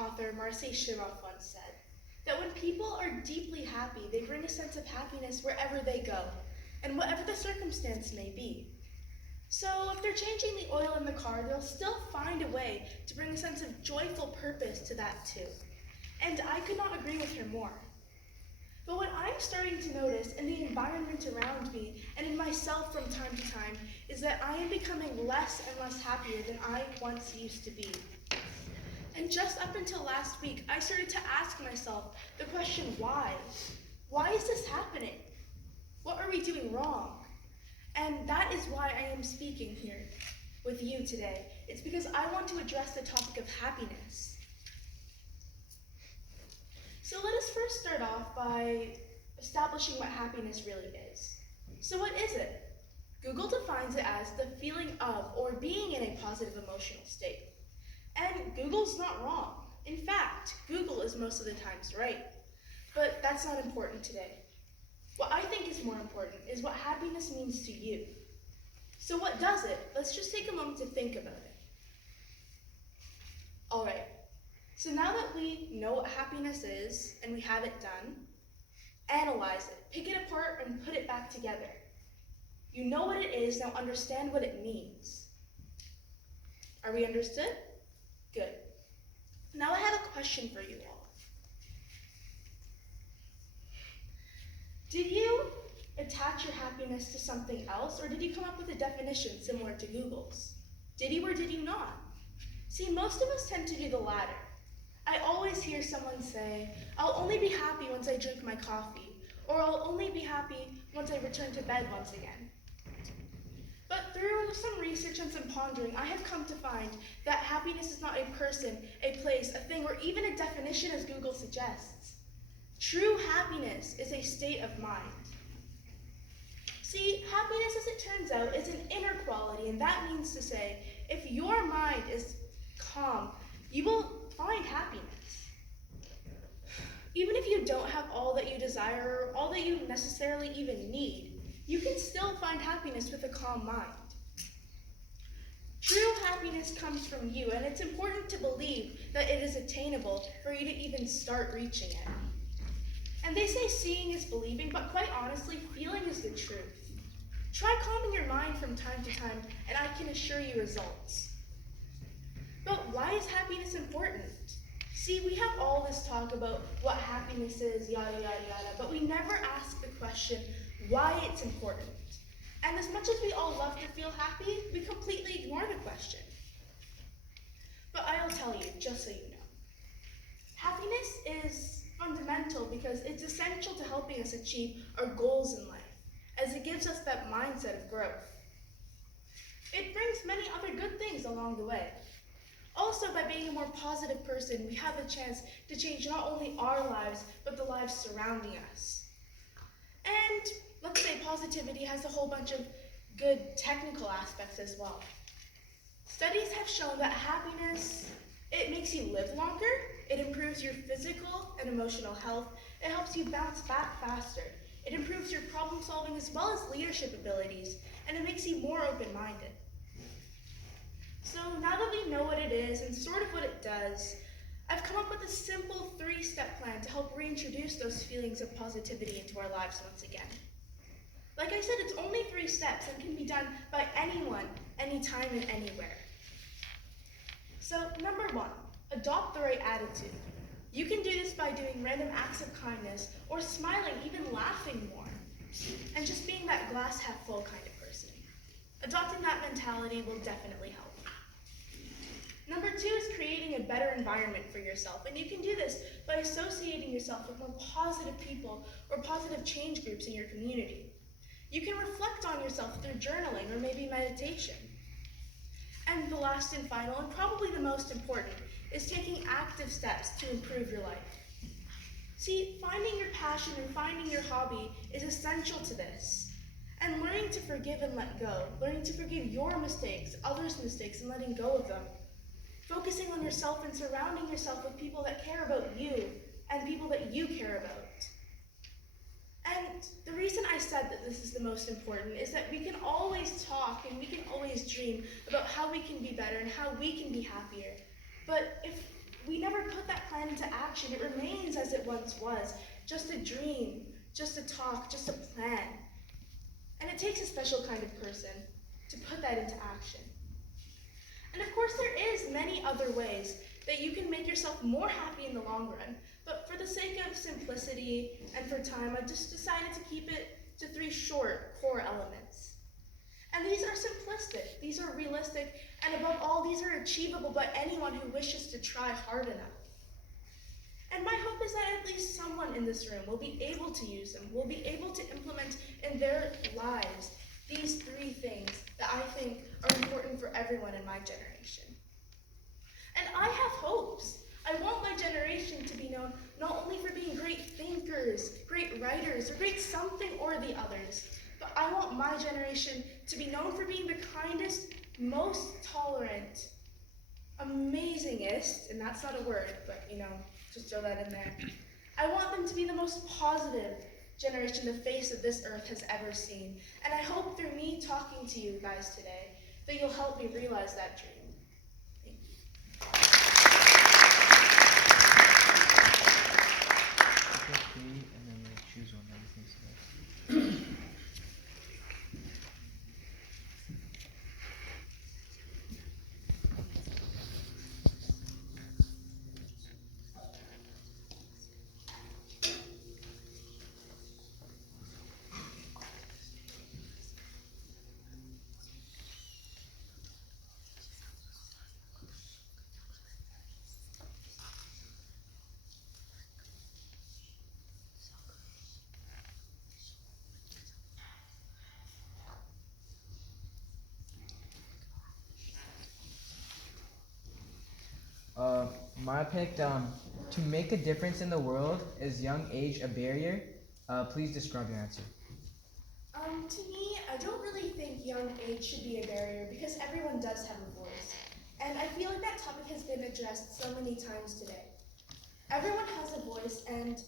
author, Marcel Shimoff, once said that when people are deeply happy, they bring a sense of happiness wherever they go, and whatever the circumstance may be. So if they're changing the oil in the car, they'll still find a way to bring a sense of joyful purpose to that too. And I could not agree with her more. But what I'm starting to notice in the environment around me and in myself from time to time is that I am becoming less and less happier than I once used to be. And just up until last week, I started to ask myself the question, why? Why is this happening? What are we doing wrong? And that is why I am speaking here with you today. It's because I want to address the topic of happiness. So let us first start off by establishing what happiness really is. So what is it? Google defines it as the feeling of or being in a positive emotional state. And Google's not wrong. In fact, Google is most of the times right. But that's not important today. What I think is more important is what happiness means to you. So what does it? Let's just take a moment to think about it. All right, so now that we know what happiness is and we have it done, analyze it, pick it apart and put it back together. You know what it is, now understand what it means. Are we understood? Good. Now I have a question for you all. Did you attach your happiness to something else, or did you come up with a definition similar to Google's? Did you or did you not? See, most of us tend to do the latter. I always hear someone say, I'll only be happy once I drink my coffee, or I'll only be happy once I return to bed once again. But through some research and some pondering, I have come to find that happiness is not a person, a place, a thing, or even a definition as Google suggests. True happiness is a state of mind. See, happiness, as it turns out, is an inner quality, and that means to say, if your mind is calm, you will find happiness. Even if you don't have all that you desire, or all that you necessarily even need, you can still find happiness with a calm mind. True happiness comes from you, and it's important to believe that it is attainable for you to even start reaching it. And they say seeing is believing, but quite honestly, feeling is the truth. Try calming your mind from time to time, and I can assure you results. But why is happiness important? See, we have all this talk about what happiness is, yada, yada, yada, but we never ask the question why it's important. And as much as we all love to feel happy, we completely ignore the question. But I'll tell you, just so you know, happiness is fundamental because it's essential to helping us achieve our goals in life, as it gives us that mindset of growth. It brings many other good things along the way. Also, by being a more positive person, we have the chance to change not only our lives, but the lives surrounding us. And let's say positivity has a whole bunch of good technical aspects as well. Studies have shown that happiness, it makes you live longer, it improves your physical and emotional health, it helps you bounce back faster, it improves your problem solving as well as leadership abilities, and it makes you more open-minded. So now that we know what it is and sort of what it does, I've come up with a simple 3-step plan to help reintroduce those feelings of positivity into our lives once again. Like I said, it's only 3 steps and can be done by anyone, anytime, and anywhere. So number 1, adopt the right attitude. You can do this by doing random acts of kindness or smiling, even laughing more, and just being that glass half full kind of person. Adopting that mentality will definitely help. Number 2 is creating a better environment for yourself, and you can do this by associating yourself with more positive people or positive change groups in your community. You can reflect on yourself through journaling or maybe meditation. And the last and final, and probably the most important, is taking active steps to improve your life. See, finding your passion and finding your hobby is essential to this. And learning to forgive and let go, learning to forgive your mistakes, others' mistakes, and letting go of them. Focusing on yourself and surrounding yourself with people that care about you and people that you care about. And the reason I said that this is the most important is that we can always talk and we can always dream about how we can be better and how we can be happier. But if we never put that plan into action, it remains as it once was, just a dream, just a talk, just a plan. And it takes a special kind of person to put that into action. And of course, there is many other ways that you can make yourself more happy in the long run. But for the sake of simplicity and for time, I just decided to keep it to 3 short core elements. And these are simplistic, these are realistic, and above all, these are achievable by anyone who wishes to try hard enough. And my hope is that at least someone in this room will be able to use them, will be able to implement in their lives these 3 things that I think are important for everyone in my generation. And I have hopes. I want my generation to be known not only for being great thinkers, great writers, or great something or the others, but I want my generation to be known for being the kindest, most tolerant, amazingest, and that's not a word, but just throw that in there. I want them to be the most positive generation the face of this earth has ever seen. And I hope through me talking to you guys today that you'll help me realize that dream. Thank you. And then we'll choose one that you think so. Maya picked to make a difference in the world. Is young age a barrier? Please describe your answer. To me, I don't really think young age should be a barrier because everyone does have a voice. And I feel like that topic has been addressed so many times today. Everyone has a voice, and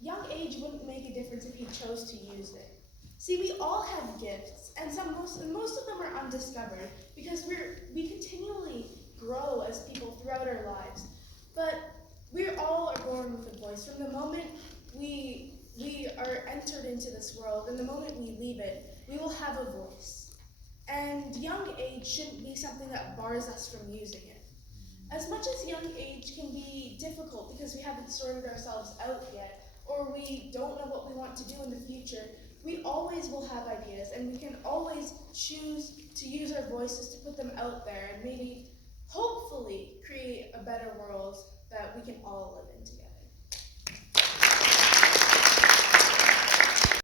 young age wouldn't make a difference if you chose to use it. See, we all have gifts, and most of them are undiscovered because we continually grow as people throughout our lives. But we all are born with a voice. From the moment we are entered into this world, and the moment we leave it, we will have a voice. And young age shouldn't be something that bars us from using it. As much as young age can be difficult because we haven't sorted ourselves out yet, or we don't know what we want to do in the future, we always will have ideas, and we can always choose to use our voices to put them out there and maybe, hopefully, create a better world that we can all live in together.